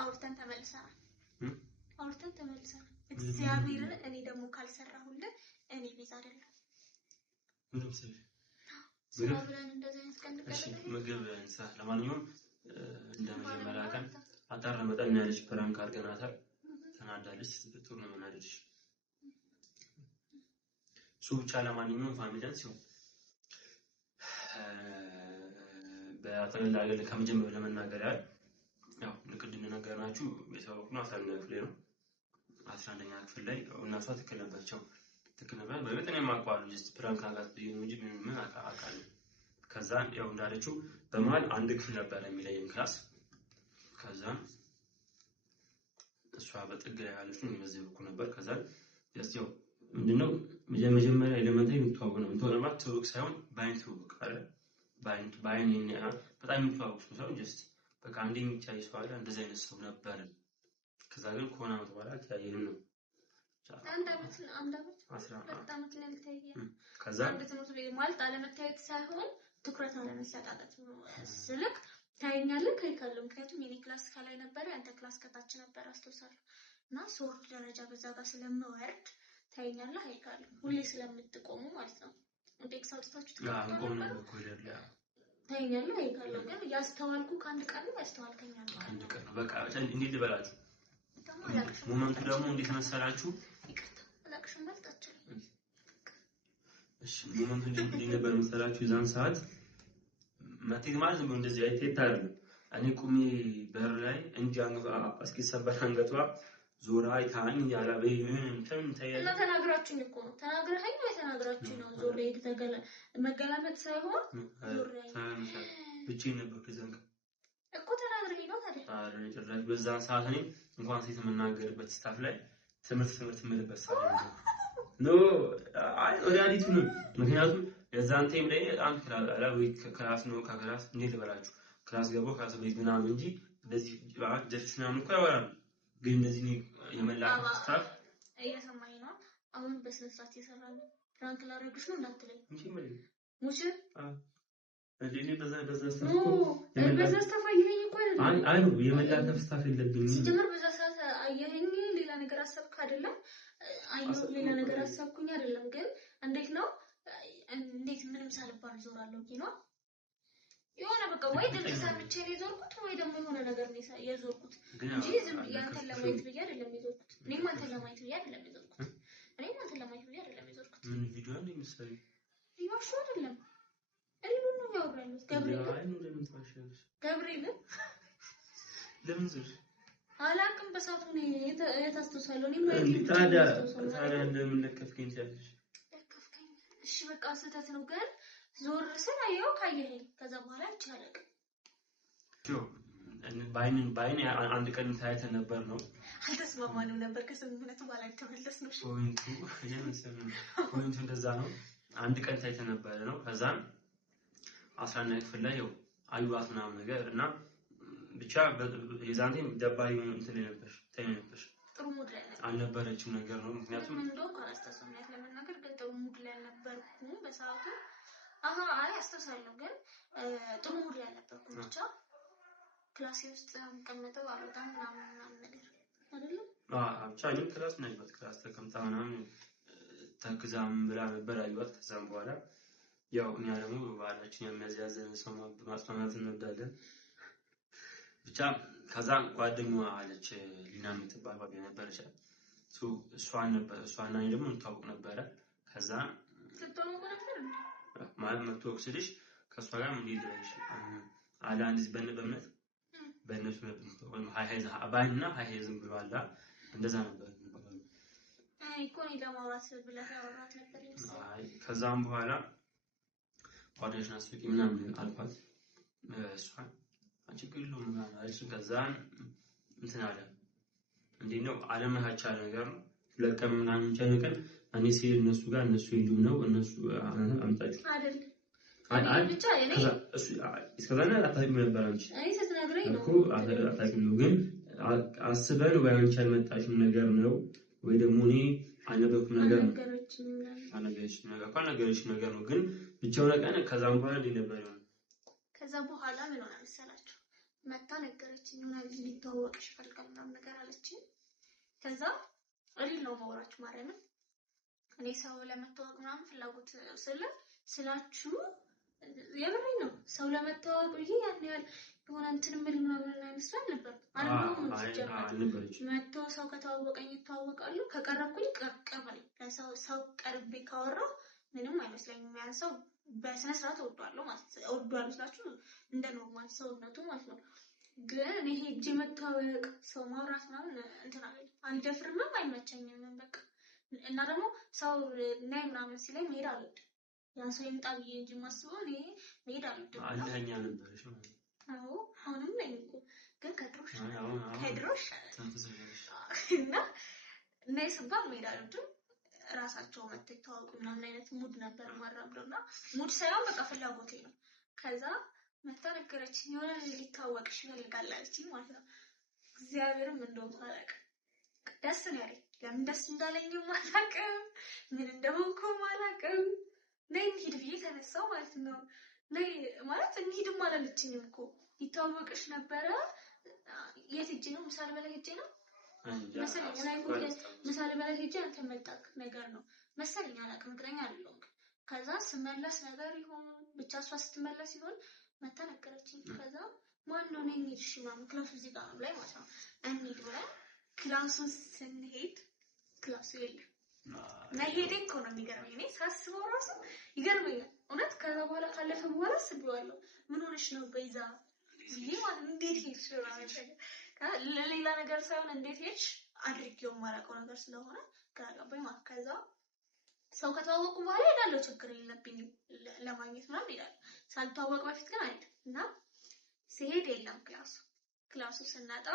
አውርተን ተመልሰናል እግዚአብሔርን እኔ ደግሞ ካልሰራሁልህ እኔ ቤዛ አይደለም ምንም ስለብለን እንደዚህ አይነት ቀን ምግብ እንሳ ለማንኛውም እንደመጀመሪያ ቀን አጣራ መጠን ያለች ፕራንክ አድርገናታል ተናዳለች ጥሩ ነው መናደድሽ ሱብቻ ለማንኛውም ፋሚሊያን ሲሆን በአጠቃላይ ከመጀመሪያው ለመናገር ያው ለቅድም ነገርናችሁ የሰውኩና 11ኛ ክፍል ነው 11ኛ ክፍል ላይ እናሷ ተከለባቸው ተከለባ በበተነ ማቋሉ ጀስት ፕራንክ አጋጥ ቢሆን እንጂ ምን አቃቃለ ከዛ ያው እንዳለችው በመሃል አንድ ክፍል ነበር የሚለየን ክላስ ከዛ እሷ በጥግ ላይ ያለችው የሚመዘብኩ ነበር ከዛ ያው ምንድነው መጀመሪያ ኤሌመንታሪ ምትዋወቅ ነው እንተውለማት ትውቅ ሳይሆን ባይን ትውቅ አለ ባይን በጣም ምትዋወቅ ነው ጀስት በቃ አንዴ የሚታይ ሰው አለ እንደዚህ አይነት ሰው ነበር ከዛ ግን ኮና ወጣላ ታየን ነው አንድ አመት ላይ ልታየኝ ከዛ አንድ ትምህርት ቤት ማለት አለመታየት ሳይሆን ትኩረት አለመሰጣጣት ነው ስልክ ታየኛለህ ከይካለ ምክንያቱም የኔ ክላስ ከላይ ነበር አንተ ክላስ ከታች ነበር አስተውሳለሁ እና ሶርት ደረጃ በዛ ጋር ስለምወርድ ታየኛለህ አይካለ ሁሌ ስለምትቆሙ ማለት ነው ቴክስ አውጥታችሁ ተቀምጣችሁ ታየኛለህ አይካለ ግን ያስተዋልኩ ካንድ ቀን ያስተዋልከኛል ካንድ ቀን በቃ እንዴት ልበላችሁ ሞመንቱ ደግሞ እንዴት መሰላችሁ ይቅርታ አላክሽም ባልታችሁ እሺ ሞመንቱ እንዴት ነበር መሰላችሁ የዛን ሰዓት ማቴክ ማለት ነው እንደዚህ አይተት አይደለም እኔ ቁሚ በር ላይ እንጂ እስኪ ሰበር አንገቷ ዞራ አይታኝ ያላበይ ምን ተንተየ እና ተናግራችሁኝ እኮ ነው ተናግረኸኝ ወይ ተናግራችሁኝ ነው ዞር ላይ ተገለ መገላመጥ ሳይሆን ዞር ላይ ብቻ ነበር ከዛንከ እኮ ተናግረኸኝ ነው ታዲያ አረ ጭራሽ በዛ ሰዓት እኔ እንኳን ሴት መናገርበት ስታፍ ላይ ትምህርት ምልበት ሰዓት ነው አይ ሪያሊቲ ነው ምክንያቱም የዛን ታይም ላይ አንድ ክላስ ነው ከክላስ እንዴት ልበላችሁ ክላስ ገቦ ክላስ ቤት ምናምን እንጂ እንደዚህ ጀስትና እንኳን ያወራሉ ግን እንደዚህ የመላክ ስታፍ እየሰማኝ ነው አሁን በስነ ስርዓት እየሰራን ፍራንክ ላረግሽ ነው እንዳትለኝ እንጂ ምን ሙሽ እንዴ በዛ ስታፍ አየኸኝ እኮ አይ የመላክ ስታፍ የለብኝም ሲጀምር በዛ ሰዓት አየኸኝ ሌላ ነገር አሰብክ አይደለም አየሁ ሌላ ነገር አሰብኩኝ አይደለም ግን እንዴት ነው እንዴት ምንም ሳልባል ዞራለሁ ነው የሆነ በቃ ወይ ድምጽ ሰምቼ ነው የዞርኩት ወይ ደግሞ የሆነ ነገር ነው የዞርኩት እንጂ ዝም ያንተን ለማየት ብዬ አይደለም የዞርኩት እኔም አንተን ለማየት ብዬ አይደለም የዞርኩት ምን ቪዲዮ ነው የሚሰሪ ይወርሹ አይደለም እኔ ነው ያወራሉት ገብርኤል ለምን ዝር አላቅም በሳቱ ነው የታስተውሳለሁ እኔ ማለት ታዲያ እንደምን ለከፍከኝ ታያለሽ እሺ በቃ ስህተት ነው ግን ዞር ስል አየው ካየኸኝ ከዛ በኋላ ይቻላል ባይን አንድ ቀን ታይተን ነበር ነው አልተስማማንም ነበር ከስምምነቱ በኋላ ተመለስ ነው ፖይንቱ እንደዛ ነው አንድ ቀን ታይተን ነበር ነው ከዛም 11ኛ ክፍል ላይ ያው አዩባት ምናምን ነገር እና ብቻ የዛንቴም ደባሪ እንትን ነበር ታይነበር ጥሩ ሙድ ላይ አልነበረችም ነገር ነው ምክንያቱም እንደው ካላስተሰማያት ለመናገር ግን ጥሩ ሙድ ላይ ነበርኩ በሰዓቱ አይ አስተሳለሁ ግን ጥሩ ሙድ ላይ ነበርኩ ብቻ ክላስ ውስጥ ተቀምጠው አልወጣም ምናምን ነገር አይደለም ብቻ ግን ክላስ ነበር ክላስ ተቀምጣ ምናምን ተክዛም ብላ ነበር አዩባት ከዛም በኋላ ያው እኛ ደግሞ ባላችን የሚያዝያዘን ሰው ማስማማት እንወዳለን ብቻ ከዛ ጓደኛዋ አለች ሊና የምትባል ጓደኛ ነበረች እሷና እኔ ደግሞ እንታውቅ ነበረ ከዛ ተጠመቁ ነበር ማለት መጥቶክስልሽ ከሷ ጋር ምን ይደረሽ አለ አንዲስ በእምነት በእነሱ ነበር ሃይሃይዛ አባይና ሃይሃይዝም ብሏላ እንደዛ ነበር አይ ኮኒ ለማውራት ብለህ አውራት ነበር አይ ከዛም በኋላ ጓደኛሽ ናስቂ ምናምን አልፋት እሷ አጭቅሉ ምናምን አይሱ ከዛን እንትን አለ እንዴ ነው አለመሃቻ ነገር ነው ለቀም ምናምን ቻይቀን እኔ ሲል እነሱ ጋር እነሱ ይሉም ነው እነሱ አምጣጭ አይደል አይ ብቻ እኔ እስከዛና አታይም ነበር አንቺ አይ ስትነግረኝ ነው እኮ አታይም ግን አስበን ወይ አንቺ አልመጣሽም ነገር ነው ወይ ደግሞ እኔ አልነበርኩም ነገር ነው ነገሮች ነገር ነው ግን ብቻው ነገር ከዛም በኋላ ሊነበር ነው ከዛ በኋላ ምን ሆነ መሰላችሁ መታ ነገረችኝ። ይሆናል ሊተዋወቅሽ ይፈልጋል ምናምን ነገር አለችኝ። ከዛ እሪል ነው ማውራችሁ ማርያምን እኔ ሰው ለመተዋወቅ ምናምን ፍላጎት ስላችሁ የምሬን ነው። ሰው ለመተዋወቅ ብዬ ያን ያህል የሆነ እንትን ምን ምናምን አይመስልም ነበር አይደለም። መጥቶ ሰው ከተዋወቀኝ ይተዋወቃሉ። ከቀረብኩኝ ቀርበኝ ሰው ቀርቤ ካወራሁ ምንም አይመስለኝም። ያን ሰው በስነ ስርዓት እወደዋለሁ ማለት እወደዋለሁ ስላችሁ እንደ ኖርማል ሰውነቱ ማለት ነው። ግን እኔ ሄጄ መተዋወቅ ሰው ማውራት ምናምን እንትን አልደፍርም፣ አይመቸኝም በቃ። እና ደግሞ ሰው ናይ ምናምን ሲለኝ መሄድ አልወድም። ያ ሰው ይምጣ ብዬ እንጂ የማስበው እኔ መሄድ አልወድም። አንደኛ ነበርሽ ማለት ነው? አዎ አሁንም ነኝ እኮ ግን ከድሮሽ እና ናይ ስባል መሄድ አልወድም። ራሳቸው መጥተው ተዋወቁ ምናምን አይነት ሙድ ነበር ማራምደውና ሙድ ሳይሆን በቃ ፍላጎቴ ነው። ከዛ መታ ነገረችኝ የሆነ ልጅ ሊታወቅሽ ይፈልጋል አለችኝ ማለት ነው። እግዚአብሔርም እንደው ታረቅ ደስ ነው ያለኝ። ለምን ደስ እንዳለኝም አላውቅም፣ ምን እንደሆንኩም አላውቅም። ነይ እንሂድ ብዬ ተነሳው ማለት ነው። ነይ ማለት እንሂድም አላለችኝም እኮ ይታወቅሽ ነበረ። የት ሂጅ ነው? ምሳሌ በላይ ሂጅ ነው መሰለኝ። ላይ ምሳሌ በላይ ሂጅ አንተ መጣክ ነገር ነው መሰለኝ፣ አላውቅም፣ እርግጠኛ አይደለሁም። ከዛ ስመለስ ነገር ይሁን ብቻ እሷ ስትመለስ ይሁን መታ ነገረችኝ። ከዛ ማን ነው ነኝ እንሂድ እሺ ምናምን ክላሱ እዚህ ጋር ነው ላይ ማለት ነው። እንሂድ ብለን ክላሱን ስንሄድ ክላሱ የለም። መሄዴ እኮ ነው የሚገርመኝ። እኔ ሳስበው ራሱ ይገርመኛል እውነት። ከዛ በኋላ ካለፈ በኋላ አስቤዋለሁ። ምን ሆነሽ ነው በይዛ ይሄ ማለት እንዴት ሄድሽ ለሌላ ነገር ሳይሆን እንዴት ሄድሽ አድርጌው የማላውቀው ነገር ስለሆነ ከገባኝ ማለት። ከዛ ሰው ከተዋወቁ በኋላ ሄዳለሁ፣ ችግር የለብኝም ለማግኘት ምናምን ሄዳለሁ። ሳልተዋወቅ በፊት ግን አይደል። እና ሲሄድ የለም ክላሱ ስናጣ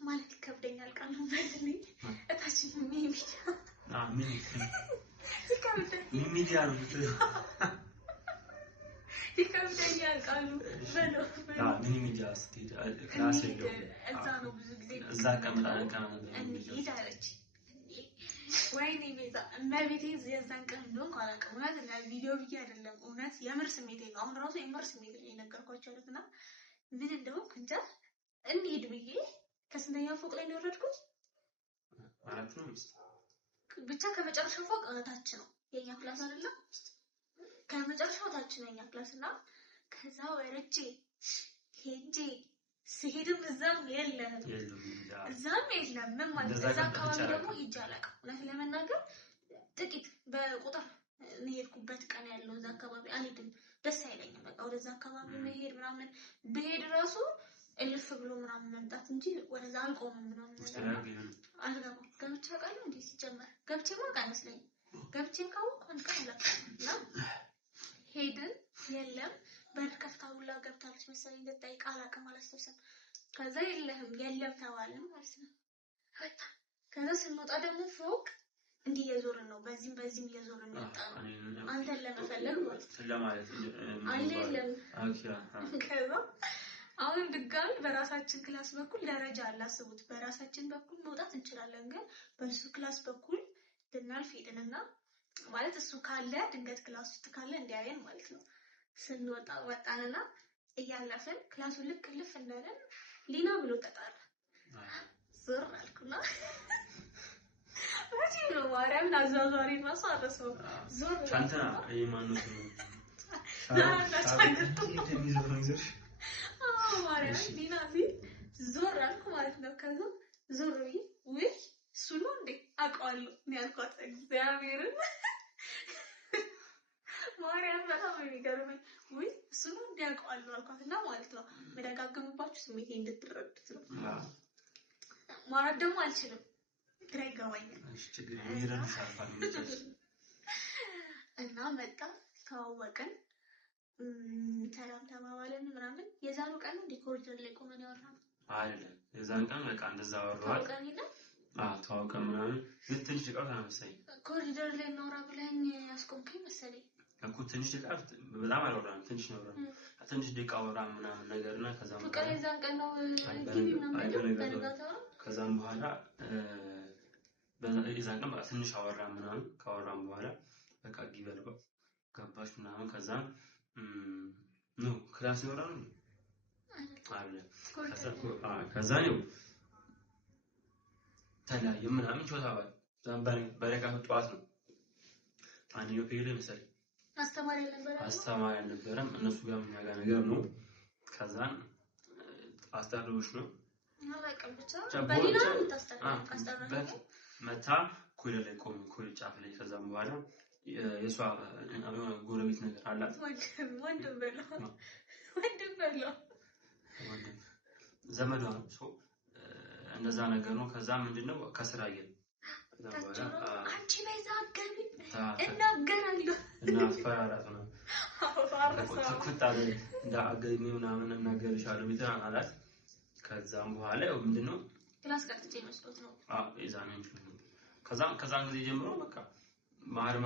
ማለት ይከብደኛል። ቃል ነው በልልኝ እታች ሚዲያ ነው ይከብደኛል ቃሉ በለው ምን ሚዲያ ስትሄድ ክላስ የለውም። እዛ ነው ብዙ ጊዜ እዛ ቀምጣለች ይዳለች። ወይኔ ቤዛ እመቤቴ የዛን ቀን እንደሆንኩ አላውቅም። እውነት ለቪዲዮ ብዬ አይደለም፣ እውነት የምር ስሜቴ ነው። አሁን ራሱ የምር ስሜቴ ነው የነገርኳቸው እና ምን እንደሆንኩ እንጃ። እንሂድ ብዬ ከስንተኛው ፎቅ ላይ ነው የወረድኩት? አራት ነው ብቻ ከመጨረሻው ፎቅ ታች ነው የኛ ክላስ አይደለም። ከመጨረሻው ታች ነው የኛ ክላስ እና ከዛ ወረጄ ሄጄ ስሄድም እዛም የለም ምን ማለት እዛ አካባቢ ደግሞ ሂጅ አላውቅም። እውነት ለመናገር ጥቂት በቁጥር የሄድኩበት ቀን ያለው እዛ አካባቢ አልሄድም፣ ደስ አይለኝም። በቃ ወደዛ አካባቢ መሄድ ምናምን ብሄድ ራሱ እልፍ ብሎ ምናምን መምጣት እንጂ ወደዛ አልቆምም ምናምን ነገር አልገባም። ገብቼ አውቃለሁ እንዴ? ሲጀመር ገብቼማ አይመስለኝም። ገብቼም ካወቅኩ እና ሄድን የለም። በር ከፍታ ሁላ ገብታለች መሰለኝ ልጠይቅ አላውቅም፣ አላስታውስም። ከዛ የለም ተባልን ማለት ነው። ከዛ ስንወጣ ደግሞ ፎቅ እንዲህ እየዞርን ነው፣ በዚህም እየዞርን ነው አንተን ለመፈለግ ማለት አይደለም። ከዛ አሁን ድጋሚ በራሳችን ክላስ በኩል ደረጃ አላስቡት። በራሳችን በኩል መውጣት እንችላለን፣ ግን በሱ ክላስ በኩል ልናልፍ ሄድንና ማለት እሱ ካለ ድንገት ክላስ ውስጥ ካለ እንዲያየን ማለት ነው። ስንወጣ ወጣንና እያለፍን ክላሱን ልክ ልፍ እንዳለን ሊና ብሎ ተጣራ። ዞር አልኩና ወዲህ ነው ማርያም ናዛዛሪ ማሳ አረሰው ዞር ቻንተና አይማኑት ነው ማርያም ሊና ሲል ዞር አልኩ ማለት ነው። ከዛ ዞር ወይ እሱ ነው እንዴ አውቀዋለሁ ነው ያልኳት። እግዚአብሔርን ማርያም በጣም የሚገርመኝ ወይ እሱ ነው እንዴ አውቀዋለሁ አልኳትና ማለት ነው። መደጋገምባችሁ ስሜቴ እንድትረዱት ነው። ማውራት ደግሞ አልችልም፣ ግራ ይገባኛል። እና መጣ ተዋወቅን፣ ሰላም ተባባልን ምናምን። የዛኑ ቀን እንደ ኮሪደር ላይ ቆመን ያወራነው አይደለም። የዛን ቀን በቃ እንደዛ አወራን። ተዋውቀን ምናምን ግን ትንሽ ደቂቃ መሰለኝ ኮሪደር ላይ እናውራ ብለኸኝ ያስቆምከኝ መሰለኝ እኮ። ትንሽ ደቂቃ በጣም አልወራንም፣ ትንሽ ነው አወራን። ትንሽ ደቂቃ አወራን ምናምን ነገርና ከዛም በቃ የዛን ቀን ነው ግቢ ምናምን በነጋታው። ከዛም በኋላ የዛን ቀን ትንሽ አወራን ምናምን። ካወራን በኋላ በቃ ግቢ አልባ ገባሽ ምናምን። ከዛም ነው ክላስ ይወራሉ አለ ከዛ ነው ተለያየ ምናምን ቾታባል ዛምባሪ በረካቱ ጠዋት ነው አንዮ ፔሌ መሰለኝ አስተማሪ አልነበረም እነሱ ጋር ምን ያጋ ነገር ነው ከዛን አስተዳደሮች ነው አላቀም ብቻ በሌላ አስተዳደሮች መታ ኮሌ ላይ ቆም ኮሌ ጫፍ ላይ ከዛም በኋላ የሷ ጎረቤት ነገር አላት ወንድም በለው ዘመዷ ነው ሰው እንደዛ ነገር ነው ከዛ ምንድነው ከስራ ይገኝ አንቺ በዛ አገቢ እናገራለሁ እና ፈራራት ነው ተከታለ እንዳ አገቢ ምናምን እናገርሻለሁ ቢታን አላት ከዛም በኋላ ምንድነው ክላስ ቀጥቼ መስሎት ነው እዛን ከዛን ጊዜ ጀምሮ በቃ ማህር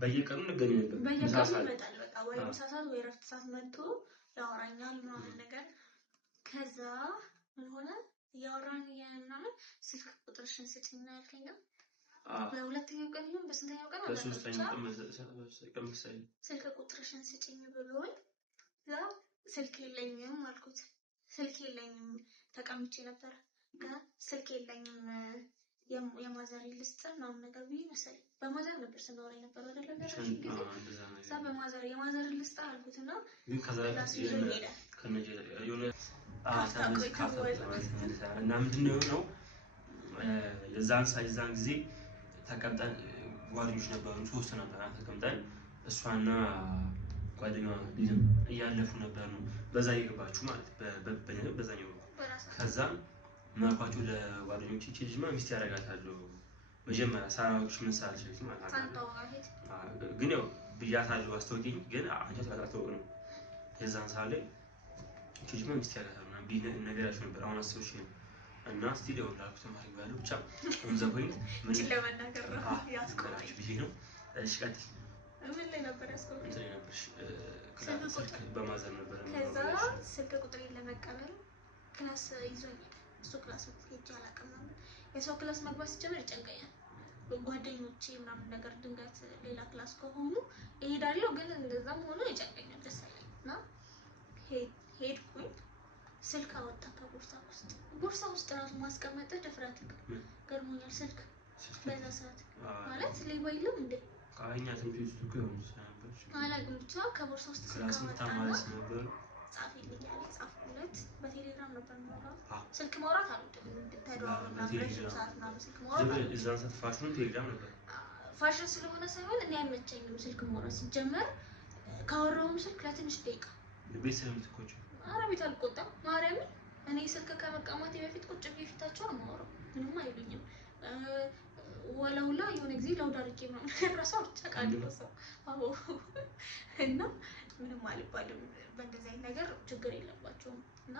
በየቀኑ እንገናኝ ነበር በየቀኑ ይመጣል በቃ ወይ ምሳሳት ወይ ረፍት ሰዓት መጥቶ ያወራኛል ምናምን ነገር ከዛ ምን ሆነ ያወራን ምናምን ስልክ ቁጥርሽን ስጪኝ ያልከኝ በሁለተኛው ቀን ነው በስንተኛው ቀን በሶስተኛው ቀን ስልክ ቁጥርሽን ስጪኝ ብሎኝ ያ ስልክ የለኝም አልኩት ስልክ የለኝም ተቀምጬ ነበር ስልክ የለኝም የማዘር ልስጥ ነው ነገር ቢይ መሰለኝ በማዘር ነበር ስናወራ ነበር አይደል እንደዛ በማዘር የማዘር ልስጥ አልኩትና ግን ከዛ ከነጀ የሆነ እና ምንድነው ነው የዛን ጊዜ ተቀምጠን ጓደኞች ነበሩ ሶስት ነበር ተቀምጠን እሷና ጓደኛዋ ዲዝም እያለፉ ነበር ነው በዛ ይገባችሁ ማለት በዛኛው ከዛ ማርኳቹ ለጓደኞቼ ልጅማ ሚስት ያረጋታሉ መጀመሪያ ሳራዎች ምን ሳልሽ ማለት ግን ያው ብያታለሁ አስተውቂኝ ግን አንተ ታጣጣው ነው የዛን ሳለ ልጅማ ሚስት ያረጋታሉ ነገራችሁ ነበር አሁን አስተውሽ እና ስቲል ያው ላኩት ማድረግ ባለው ብቻ እንዘበኝ ምን ለመናገር ያስቆራሽ ቢሄ ነው እሺ ቀጥ ምን ላይ ነበር ያስቆራሽ ስልክ በማዘር ነበር ከዛ ስልክ ቁጥሬን ለመቀበል ክላስ ይዞኝ እሱ ክላስ ሄጄ አላውቅም ነበር የሰው ክላስ መግባት ሲጀምር ይጨንቀኛል ጓደኞቼ ምናምን ነገር ድንገት ሌላ ክላስ ከሆኑ እሄዳለሁ ግን እንደዛም ሆኖ ይጨንቀኛል ደስ አይለኝም እና ሄድኩኝ ስልክ አወጣ ከቦርሳ ውስጥ ራሱ ማስቀመጥ ድፍረት ገርሞኛል ስልክ በዛ ሰዓት ማለት ሌባ የለም እንዴ ካይኛ ትንሽ ትኩር አላውቅም ብቻ ከቦርሳ ውስጥ ስልክ አወጣ ጻፈልኝ ጻፍኩለት በቴሌግራም ነበር ማውራት ስልክ ማውራት አልወድም ተደዋውልና ረጅም ሰዓት ምናምን ስልክ ማውራት እዛን ሰዓት ፋሽን ቴሌግራም ነበር ፋሽን ስለሆነ ሳይሆን እኔ አይመቸኝም ስልክ ማውራት ሲጀመር ካወራውም ስልክ ለትንሽ ደቂቃ ቤተሰብ ምትቆጭ አረቤት አልቆጣም ማርያምን እኔ ስልክ ከመቀማቴ በፊት ቁጭ ብዬ ፊታቸው ማውራው ምንም አይሉኝም ወላውላ የሆነ ጊዜ ለውዳርቄ ምናምን ራሳው ተቃልሎ ሰው አዎ እና ምንም አልባልም በእንደዚህ አይነት ነገር ችግር የለባቸውም እና